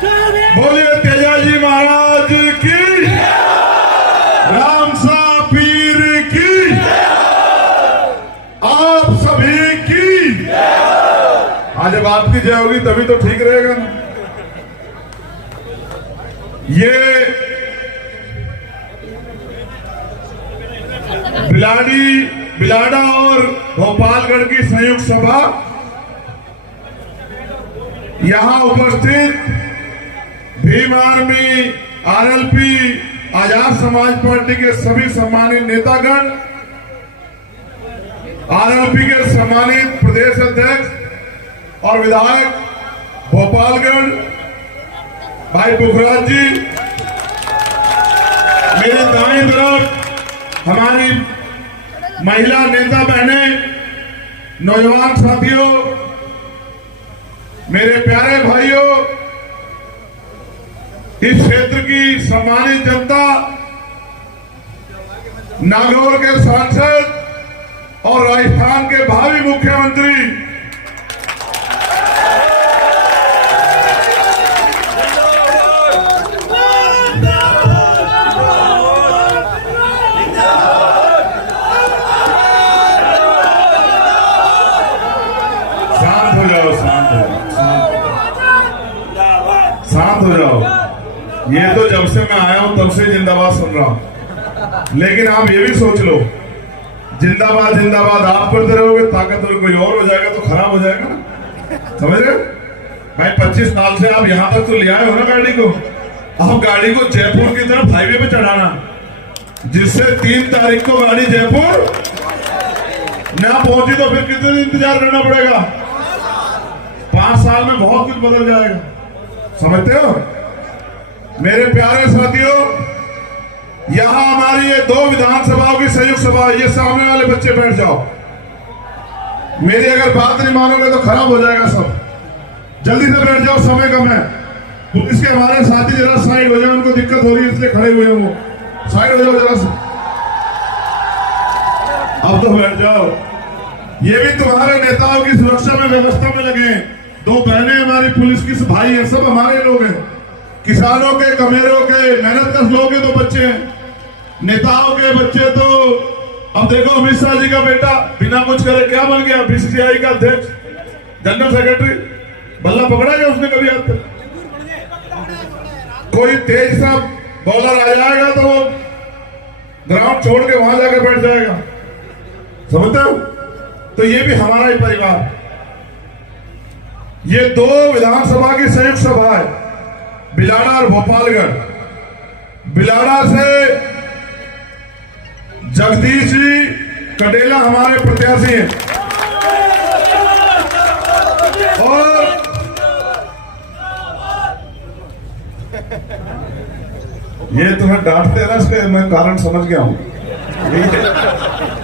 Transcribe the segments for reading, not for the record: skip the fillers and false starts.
बोलिए तेजाजी महाराज की, रामसा पीर की, आप सभी की। आज जब आपकी जय होगी तभी तो ठीक रहेगा ना। ये बिलाड़ा और भोपालगढ़ की संयुक्त सभा, यहां उपस्थित Bhim army, RLP, Azad Samaj party के सभी सम्मानित नेतागण, आरएलपी के सम्मानित प्रदेश अध्यक्ष और विधायक भोपालगढ़ भाई पुखराज जी, मेरे दाएं तरफ हमारी महिला नेता बहनें, नौजवान साथियों, मेरे प्यारे भाइयों, इस क्षेत्र की सम्मानित जनता, नागौर के सांसद और राजस्थान के भावी मुख्यमंत्री, शांत हो जाओ। ये तो जब से मैं आया हूं तब से जिंदाबाद सुन रहा हूं, लेकिन आप ये भी सोच लो, जिंदाबाद जिंदाबाद आप करते रहोगे, ताकतवर कोई और हो जाएगा तो खराब हो जाएगा ना। समझ रहे भाई? 25 साल से आप यहां तक तो ले आए हो ना गाड़ी को। अब गाड़ी को जयपुर की तरफ हाईवे पे चढ़ाना, जिससे 3 तारीख को गाड़ी जयपुर ना पहुंची तो फिर कितने दिन इंतजार करना पड़ेगा। 5 साल में बहुत कुछ बदल जाएगा, समझते हो मेरे प्यारे साथियों। यहां हमारी ये 2 विधानसभाओं की संयुक्त सभा है। ये सामने वाले बच्चे बैठ जाओ, मेरी अगर बात नहीं मानोगे तो खराब हो जाएगा सब। जल्दी से बैठ जाओ, समय कम है। पुलिस के हमारे साथी जरा साइड हो जाए, उनको दिक्कत हो रही है इसलिए खड़े हुए हैं, वो साइड हो जाओ जरा से। अब तो बैठ जाओ। ये भी तुम्हारे नेताओं की सुरक्षा में, व्यवस्था में लगे हैं। 2 बहनें हमारी पुलिस की भाई हैं, सब हमारे लोग हैं। किसानों के, कमेरों के, मेहनत कश लोगों के तो बच्चे हैं, नेताओं के बच्चे तो। अब देखो अमित शाह जी का बेटा बिना कुछ करे क्या बन गया, बीसीसीआई का अध्यक्ष, जनरल सेक्रेटरी। बल्ला पकड़ा गया उसने कभी आज तक? कोई तेज सा बॉलर आ जाएगा तो वो ग्राउंड छोड़ के वहां जाकर बैठ जाएगा, समझते हो? तो ये भी हमारा ही परिवार। ये 2 विधानसभा की संयुक्त सभा है, बिलाड़ा और भोपालगढ़। बिलाड़ा से जगदीश जी कटेला हमारे प्रत्याशी हैं, और ये तुम्हें डांटते हैं ना, इसके मैं कारण समझ गया हूं।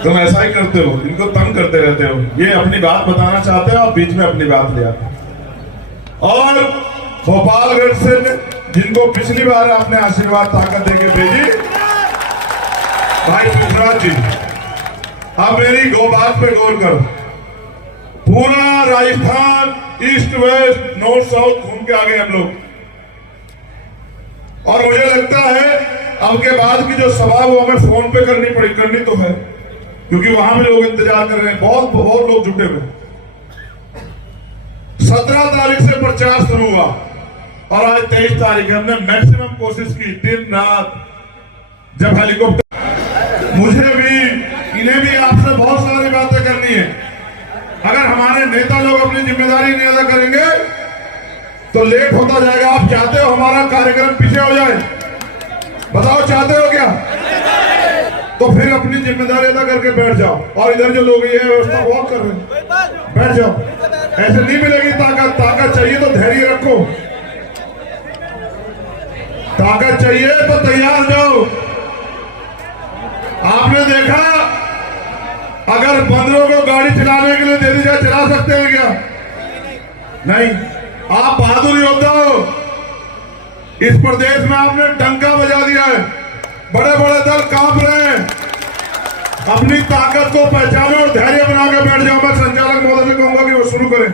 तुम ऐसा ही करते हो, इनको तंग करते रहते हो। ये अपनी बात बताना चाहते हो, आप बीच में अपनी बात ले आते। और भोपालगढ़ से जिनको पिछली बार आपने आशीर्वाद ताकत देके भेजी, भाई पुखराज जी, अब मेरी बात पे गौर करो। पूरा Rajasthan east west north south घूम के आ गए हम लोग, और मुझे लगता है अब के बाद की जो सभा वो हमें फोन पे करनी तो है, क्योंकि वहां भी लोग इंतजार कर रहे हैं, बहुत लोग जुटे हुए। 17 तारीख से प्रचार शुरू हुआ और आज 23 तारीख है। हमने मैक्सिमम कोशिश की, दिन रात। जब हेलीकॉप्टर, मुझे भी, इन्हें भी आपसे बहुत सारी बातें करनी है। अगर हमारे नेता लोग अपनी जिम्मेदारी नहीं अदा करेंगे तो लेट होता जाएगा। आप चाहते हो हमारा कार्यक्रम पीछे हो जाए? बताओ, चाहते हो क्या? तो फिर अपनी जिम्मेदारी अदा करके बैठ जाओ। और इधर जो लोग ये व्यवस्था बहुत कर रहे हैं, बैठ जाओ। ऐसे नहीं मिलेगी ताकत चाहिए तो धैर्य रखो, ताकत चाहिए तो तैयार जाओ। आपने देखा, अगर बंदरों को गाड़ी चलाने के लिए दे दी जाए, चला सकते हैं क्या? नहीं। आप बहादुर योद्धा हो। इस प्रदेश में आपने डंका बजा दिया है, बड़े बड़े दल कांप रहे हैं। अपनी ताकत को पहचानो और धैर्य बना के बैठ जाओ। मैं संचालक महोदय से कहूंगा कि वो शुरू करें।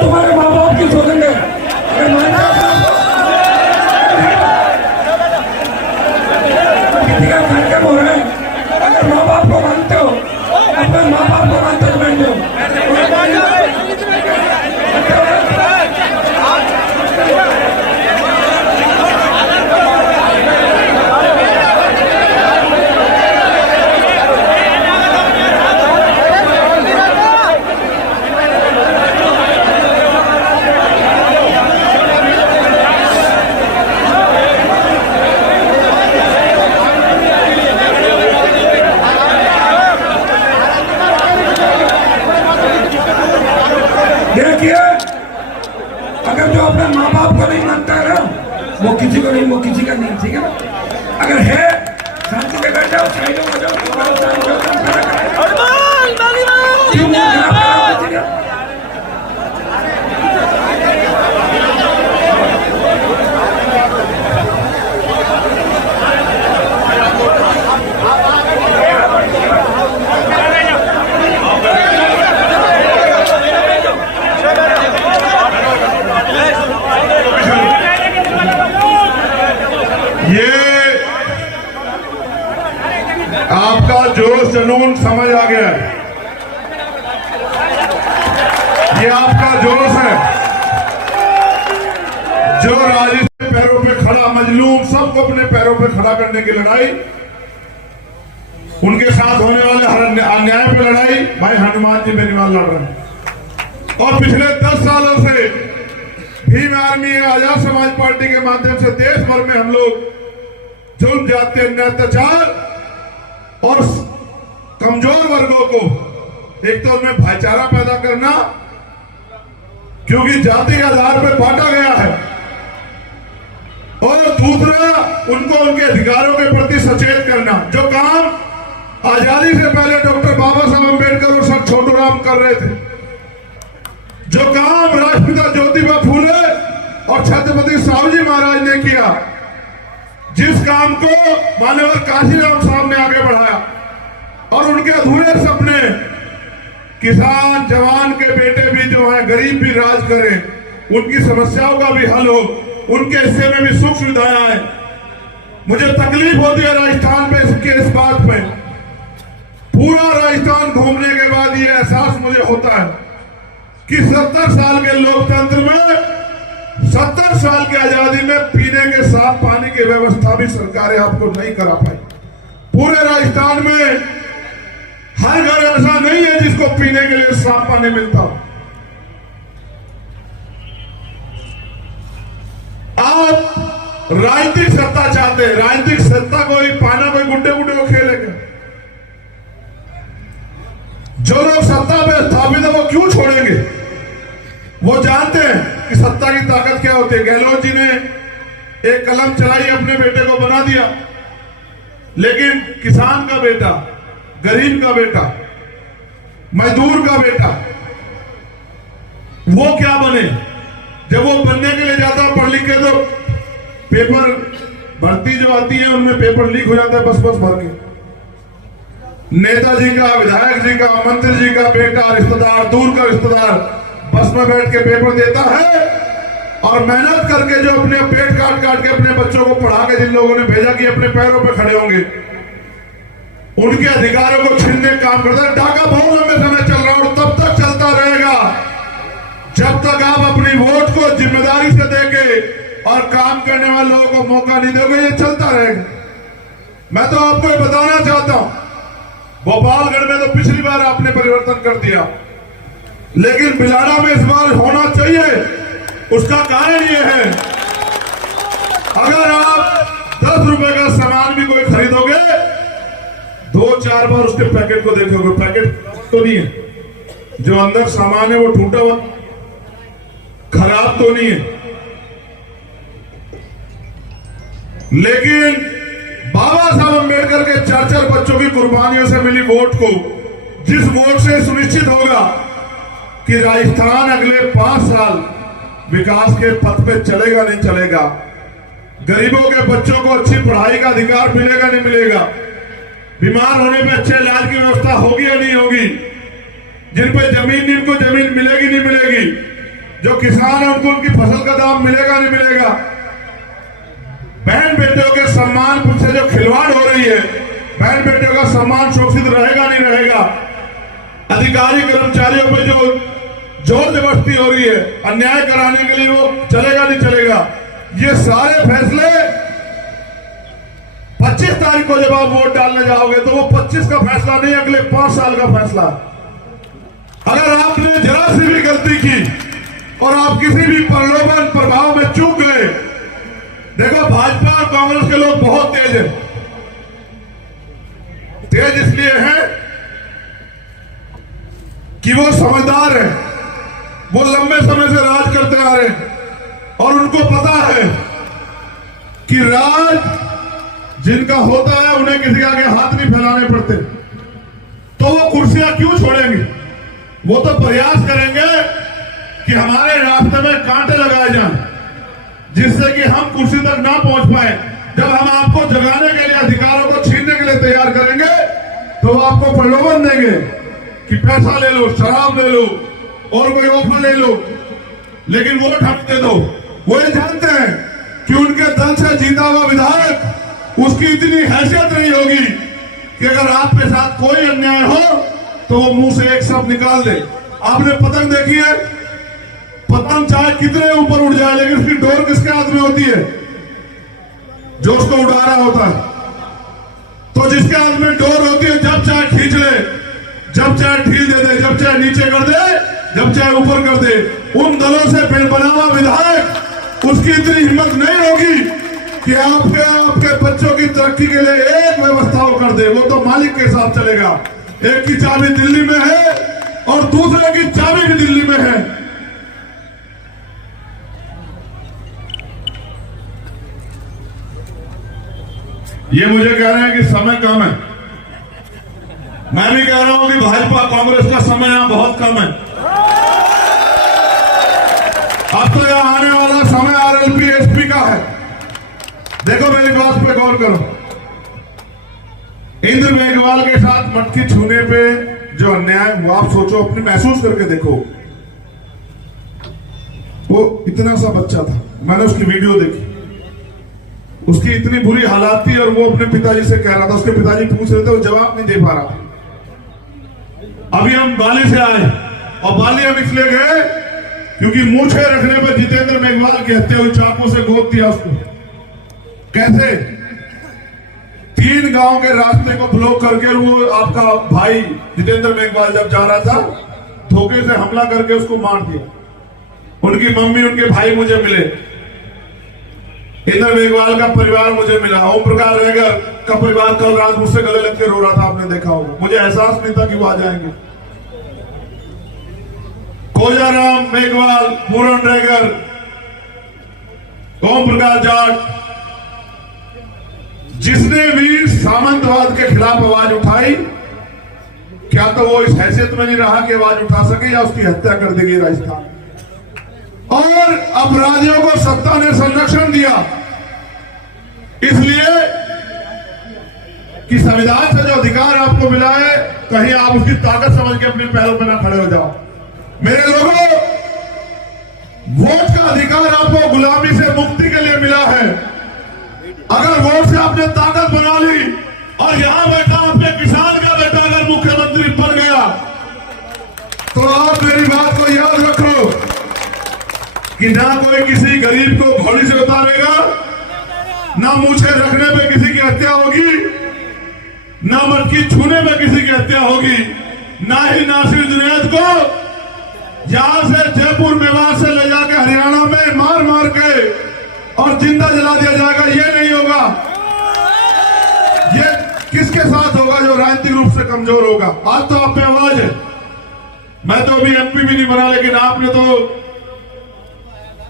तुम्हारे माँ बाप की सोचेंगे। अगर मानते हो किसी का कार्यक्रम हो रहा है, अगर माँ बाप को मानते हो, अपने माँ बाप को मानते हो, बैठ जाओ। देखिए, अगर जो अपने माँ बाप को नहीं मानता है ना, वो किसी को नहीं, वो किसी का नहीं, ठीक है ना। अगर है शांति से बैठ जाओ, साइड हो जाओ, आपका जोश जुनून समझ आ गया है। ये आपका जोश है। जो राजी से पैरों पे खड़ा, मजलूम सबको अपने पैरों पे खड़ा करने की लड़ाई, उनके साथ होने वाले हर अन्याय पे लड़ाई, भाई हनुमान जी बेनीवाल लड़ रहे हैं। और पिछले 10 सालों से भीम आर्मी, आजाद समाज पार्टी के माध्यम से देश भर में हम लोग जुल्म, जाति, अन्याय, अत्याचार और कमजोर वर्गों को एक तो उनमें भाईचारा पैदा करना, क्योंकि जाति के आधार पर बांटा गया है, और दूसरा उनको उनके अधिकारों के प्रति सचेत करना। जो काम आजादी से पहले डॉक्टर बाबा साहब अम्बेडकर और सर छोटूराम कर रहे थे, जो काम राष्ट्रपिता ज्योतिबा फूले और छत्रपति साहूजी महाराज ने किया, जिस काम को मान्यवर काशीराम साहब ने आगे बढ़ाया, और उनके अधूरे सपने, किसान जवान के बेटे भी जो है, गरीब भी राज करें, उनकी समस्याओं का भी हल हो, उनके हिस्से में भी सुख सुविधाएं आए। मुझे तकलीफ होती है राजस्थान में इस बात में। पूरा राजस्थान घूमने के बाद ये एहसास मुझे होता है कि 70 साल के लोकतंत्र में, 70 साल की आजादी में पीने के साफ पानी की व्यवस्था भी सरकारें आपको नहीं करा पाई। पूरे राजस्थान में हर घर ऐसा नहीं है जिसको पीने के लिए साफ पानी मिलता हो। आप राजनीतिक सत्ता चाहते हैं, राजनीतिक सत्ता को ही पाना कोई गुड्डे गुड्डे को खेलेगा। जो लोग सत्ता पे स्थापित है वो क्यों छोड़ेंगे? वो जानते हैं कि सत्ता की ताकत क्या होती है। गहलोत जी ने एक कलम चलाई, अपने बेटे को बना दिया, लेकिन किसान का बेटा, गरीब का बेटा, मजदूर का बेटा, वो क्या बने? जब वो बनने के लिए जाता है, पढ़ लिख के, तो पेपर भर्ती जो आती है उनमें पेपर लीक हो जाता है बस भर के। नेताजी का, विधायक जी का, मंत्री जी का बेटा, रिश्तेदार, दूर का रिश्तेदार बस में बैठ के पेपर देता है, और मेहनत करके जो अपने पेट काट काट के अपने बच्चों को पढ़ा के जिन लोगों ने भेजा कि अपने पैरों पे खड़े होंगे, उनके अधिकारों को छीनने का काम करता है। डाका बहुत लंबे समय चल रहा है और तब तक चलता रहेगा जब तक आप अपनी वोट को जिम्मेदारी से देके और काम करने वाले लोगों को मौका नहीं दोगे। ये चलता रहेगा। मैं तो आपको बताना चाहता हूं, भोपालगढ़ में तो पिछली बार आपने परिवर्तन कर दिया, लेकिन बिलाड़ा में इस बार होना चाहिए। उसका कारण यह है, अगर आप 10 रुपए का सामान भी कोई खरीदोगे, 2-4 बार उसके पैकेट को देखोगे, पैकेट तो नहीं है, जो अंदर सामान है वो टूटा हुआ, खराब तो नहीं है। लेकिन बाबा साहब अम्बेडकर के 4-4 बच्चों की कुर्बानियों से मिली वोट को, जिस वोट से सुनिश्चित होगा कि राजस्थान अगले 5 साल विकास के पथ पे चलेगा नहीं चलेगा, गरीबों के बच्चों को अच्छी पढ़ाई का अधिकार मिलेगा नहीं मिलेगा, बीमार होने पे अच्छे इलाज की व्यवस्था होगी या नहीं होगी, जिन पे जमीन, जिनको जमीन मिलेगी नहीं मिलेगी, जो किसान है उनको उनकी फसल का दाम मिलेगा नहीं मिलेगा। बहन बेटियों के सम्मान से जो खिलवाड़ हो रही है, बहन बेटियों का सम्मान सुरक्षित रहेगा नहीं रहेगा। अधिकारी कर्मचारियों पे जो जोर जबरदस्ती हो रही है अन्याय कराने के लिए, वो चलेगा नहीं चलेगा। ये सारे फैसले 25 तारीख को जब आप वोट डालने जाओगे तो वो 25 का फैसला नहीं, अगले 5 साल का फैसला। अगर आपने जरा सी भी गलती की और आप किसी भी प्रलोभन प्रभाव में चूक गए, देखो भाजपा और कांग्रेस के लोग बहुत तेज हैं। तेज इसलिए हैं कि वो समझदार हैं, वो लंबे समय से राज करते आ रहे हैं और उनको पता है कि राज जिनका होता है उन्हें किसी आगे हाथ नहीं फैलाने पड़ते। तो वो कुर्सियां क्यों छोड़ेंगे? वो तो प्रयास करेंगे कि हमारे रास्ते में कांटे लगाए जाएं, जिससे कि हम कुर्सी तक ना पहुंच पाए। जब हम आपको जगाने के लिए, अधिकारों को छीनने के लिए तैयार करेंगे तो वो आपको प्रलोभन देंगे कि पैसा ले लो, शराब ले लो और कोई ऑफर ले लो, लेकिन वोट हम दे दो। वो ये जानते हैं कि उनके दल से जीता हुआ विधायक, उसकी इतनी हैसियत नहीं होगी कि अगर आपके साथ कोई अन्याय हो तो वो मुंह से एक शब्द निकाल दे। आपने पतंग देखी है? पतंग चाहे कितने ऊपर उड़ जाए, लेकिन उसकी डोर किसके हाथ में होती है? जो उसको उड़ा रहा होता है। तो जिसके हाथ में डोर होती है, जब चाहे खींच ले, जब चाहे ढील दे दे, जब चाहे नीचे कर दे, जब चाहे ऊपर कर दे। उन दलों से बना हुआ विधायक, उसकी इतनी हिम्मत नहीं होगी कि आपके बच्चों की तरक्की के लिए एक व्यवस्था कर दे। वो तो मालिक के साथ चलेगा। एक की चाबी दिल्ली में है और दूसरे की चाबी भी दिल्ली में है। ये मुझे कह रहे हैं कि समय कम है। मैं भी कह रहा हूं कि भाजपा कांग्रेस का समय यहां बहुत कम है। अब तो यहां आने वाला समय आरएलपी एसपी का है। देखो मेरी बात पे गौर करो। इंद्र मेघवाल के साथ मटकी छूने पे जो अन्याय हुआ, आप सोचो, अपने महसूस करके देखो। वो इतना सा बच्चा था, मैंने उसकी वीडियो देखी, उसकी इतनी बुरी हालात थी और वो अपने पिताजी से कह रहा था, उसके पिताजी पूछ रहे थे, वो जवाब नहीं दे पा रहा था। अभी हम बाली से आए और बाली हम इसलिए गए क्योंकि मूछे रखने पर जितेंद्र मेघवाल की हत्या हुई, चाकू से गोद दिया उसको। कैसे? 3 गांव के रास्ते को ब्लॉक करके वो आपका भाई जितेंद्र मेघवाल जब जा रहा था, धोखे से हमला करके उसको मार दिया। उनकी मम्मी, उनके भाई मुझे मिले, इंद्र मेघवाल का परिवार मुझे मिला, ओम प्रकाश रेगर का परिवार कल रात मुझसे गले लग के रो रहा था, आपने देखा होगा। मुझे एहसास नहीं था कि वो आ जाएंगे। कोजाराम मेघवाल, पूरन रेगर, ओम प्रकाश जाट, जिसने भी सामंतवाद के खिलाफ आवाज उठाई, क्या तो वो इस हैसियत में नहीं रहा कि आवाज उठा सके, या उसकी हत्या कर देगी राजस्थान। और अपराधियों को सत्ता ने संरक्षण दिया, इसलिए कि संविधान से जो अधिकार आपको मिला है, कहीं आप उसकी ताकत समझ के अपने पैरों पर ना खड़े हो जाओ। मेरे लोगों, वोट का अधिकार आपको गुलामी से मुक्ति के लिए मिला है। अगर वोट से आपने ताकत बना ली और यहां बैठा आपके किसान का बेटा अगर मुख्यमंत्री बन गया, तो आप मेरी बात को याद रखो कि ना कोई किसी गरीब को घोड़ी से उतारेगा, ना मूछे रखने पे किसी की हत्या होगी, ना मटकी छूने में किसी की हत्या होगी, ना ही नासिर जुनैद को यहां से जयपुर मेवाड़ से ले जाके हरियाणा में मार मार के और जिंदा जला दिया जाएगा। ये नहीं होगा। ये किसके साथ होगा? जो राजनीतिक रूप से कमजोर होगा। आज तो आप पे आवाज है, मैं तो अभी एमपी भी नहीं बना, लेकिन आपने तो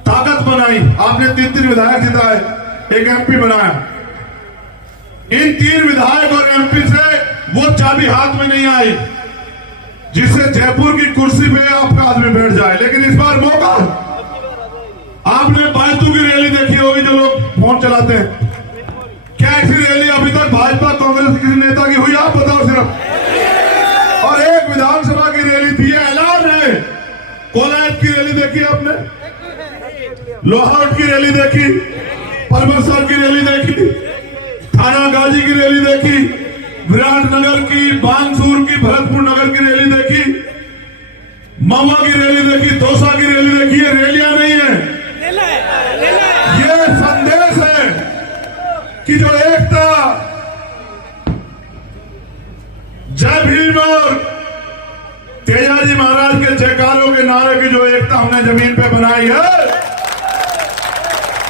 ताकत बनाई। आपने 3 विधायक जिताए, एक एमपी बनाया। इन 3 विधायक और एमपी से वो चाबी हाथ में नहीं आई जिससे जयपुर की कुर्सी पे आपका आदमी बैठ जाए। लेकिन इस बार मौका, आपने बायतू की रैली देखी होगी, जो लोग फोन चलाते हैं। क्या ऐसी रैली अभी तक भाजपा कांग्रेस किसी नेता की हुई? आप बताओ सिर्फ। और एक विधानसभा की रैली थी, ऐलान है, कोलायत की रैली देखी आपने? लोहाट की रैली देखी, परबतसर की रैली देखी, थाना गाजी की रैली देखी, विराटनगर की, बानसूर की, भरतपुर नगर की रैली देखी, मामा की रैली देखी, दौसा की रैली देखी। ये रैलियां नहीं है, ये संदेश है कि जो एकता, जय भीम और तेजाजी महाराज के जयकारों के नारे की जो एकता हमने जमीन पे बनाई है,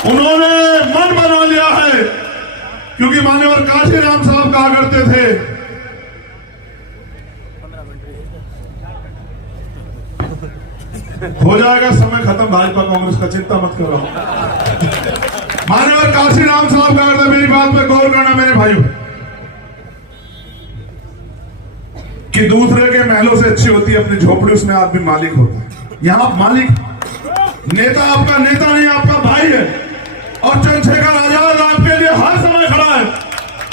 उन्होंने मन बना लिया है। क्योंकि मान्यवर काशीराम साहब कहा करते थे, हो जाएगा समय खत्म भाजपा कांग्रेस का, चिंता मत करो। मान्यवर काशीराम साहब कहा करते, मेरी बात पे गौर करना मेरे भाइयों, कि दूसरे के महलों से अच्छी होती है अपनी झोपड़ी, उसमें आदमी मालिक होता है। यहां मालिक, नेता आपका नेता नहीं, आपका भाई है। और चंद्रशेखर आजाद आपके लिए हर समय खड़ा है।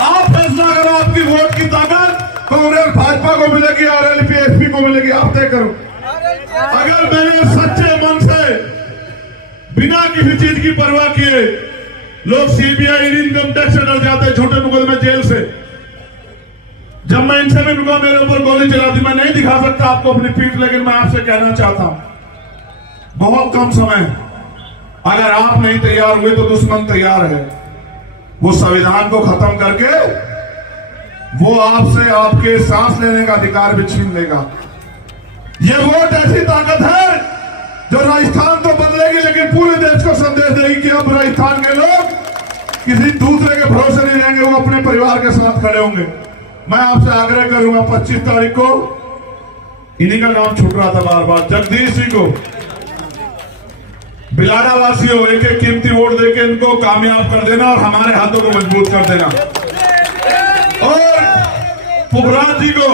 आप फैसला करो, आपकी वोट की ताकत कांग्रेस भाजपा को मिलेगी और एलपी एसपी को मिलेगी, आप तय करो। अगर मैंने सच्चे मन से बिना किसी चीज की परवाह किए, लोग सीबीआई इनकम टैक्स से डर जाते हैं, झूठे मुकदमे जेल से। जब मैं इनसे भी रुका, मेरे ऊपर गोली चला दी। मैं नहीं दिखा सकता आपको अपनी पीठ, लेकिन मैं आपसे कहना चाहता हूं, बहुत कम समय, अगर आप नहीं तैयार हुए तो दुश्मन तैयार है। वो संविधान को खत्म करके वो आपसे आपके सांस लेने का अधिकार भी छीन लेगा। ये वोट ऐसी ताकत है जो राजस्थान तो बदलेगी, लेकिन पूरे देश को संदेश देगी कि अब राजस्थान के लोग किसी दूसरे के भरोसे नहीं रहेंगे, वो अपने परिवार के साथ खड़े होंगे। मैं आपसे आग्रह करूंगा, 25 तारीख को, इन्हीं का नाम छूट रहा था बार बार, जगदीश जी को, बिलाड़ा वासियों, एक एक कीमती वोट देके इनको कामयाब कर देना और हमारे हाथों को मजबूत कर देना। और पुखराज जी को,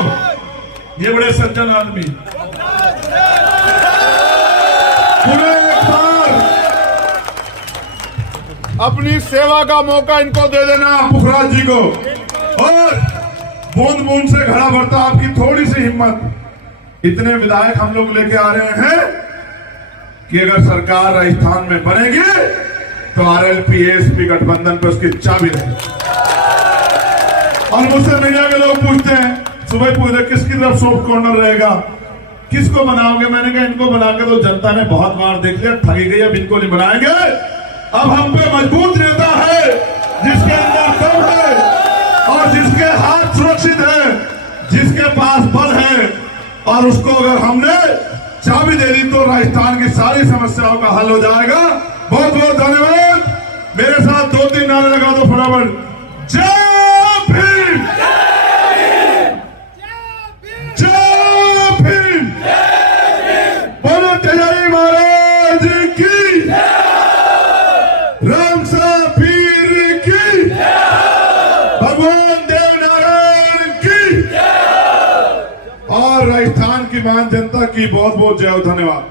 ये बड़े सज्जन आदमी, पूरे एक बार अपनी सेवा का मौका इनको दे देना, पुखराज जी को। और बूंद बूंद से घड़ा भरता आपकी थोड़ी सी हिम्मत, इतने विधायक हम लोग लेके आ रहे हैं कि अगर सरकार राजस्थान में बनेगी तो आरएलपी एसपी गठबंधन पे उसकी चाबी रहेगी। और मुझसे मीडिया के लोग पूछते हैं, सुबह पूछ रहे किसकी तरफ सॉफ्ट कॉर्नर रहेगा, किसको बनाओगे? मैंने कहा इनको बना के तो जनता ने बहुत बार देख लिया, ठगी गई, अब इनको नहीं बनाएंगे। अब हम पे मजबूत नेता है जिसके अंदर दम है और जिसके हाथ सुरक्षित है, जिसके पास बल है, और उसको अगर हमने चाबी दे दी तो राजस्थान की सारी समस्याओं का हल हो जाएगा। बहुत बहुत धन्यवाद। मेरे साथ 2-3 नारे लगा दो फटाफट। जय भीम, जय भीम, बोलो तेजाजी महाराज की, राम साहब पीर की, भगवान देवनारायण की, और राजस्थान की महान जनता की बहुत बहुत जय, धन्यवाद।